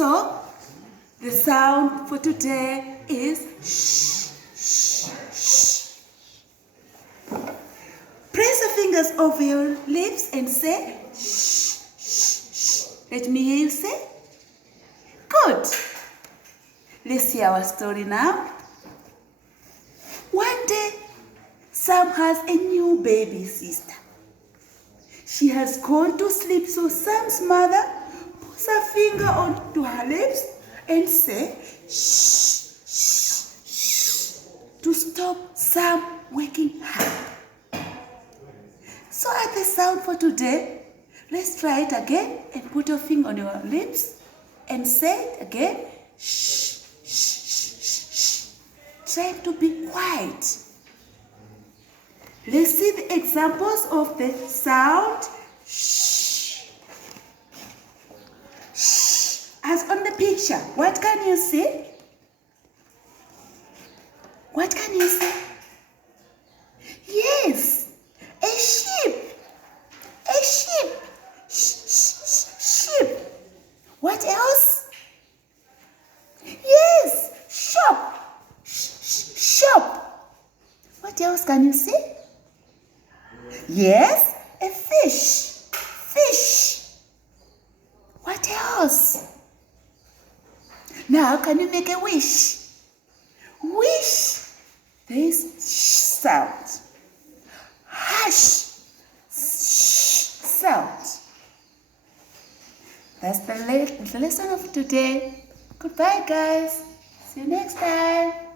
So, the sound for today is shh, shh, shh. Press your fingers over your lips and say shh, shh, shh. Let me hear you say. Good. Let's hear our story now. One day, Sam has a new baby sister. She has gone to sleep, so Sam's mother puts her finger onto her lips and say shh, shh, shh to stop Sam waking up. So at the sound for today, let's try it again and put your finger on your lips and say it again. Shh, shh, shh, shh, shh. Try to be quiet. Let's see the examples of the sound shh. Shh. As on the picture, what can you see? What can you see? Yes, a sheep. A sheep. Shh, shh, shh, sheep. What else? Yes, shop. Shh, shh, shop. What else can you see? Yes, a fish. Fish. What else? Now, can you make a wish? Wish. There is sh sound. Hush. Sh sound. That's the lesson of today. Goodbye, guys. See you next time.